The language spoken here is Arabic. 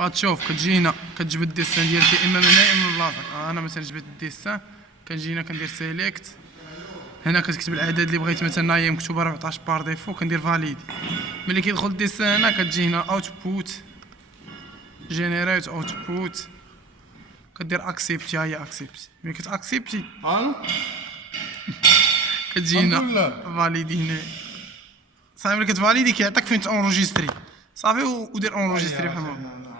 غتشوف كتجي هنا كتجبد الديسان ديالك اما من هنا اما من بلاصتك. انا مثلا جبت الديسان كنجي هنا كندير سيليكت، هنا كتكتب الاعداد اللي بغيت، مثلا هي مكتوبه 14 بار ديفو كندير فاليدي. ملي كيدخل الديسان هنا كتجي هنا اوتبوت جينيريت اوتبوت كدير اكسبتي. ها هي اكسبتي، ملي كتاكسبتي كتجي هنا فاليدي. هنا صافي ملي كتفاليدي كيعطيك فين تونجستري صافي ودير اونجستري بحال هكا.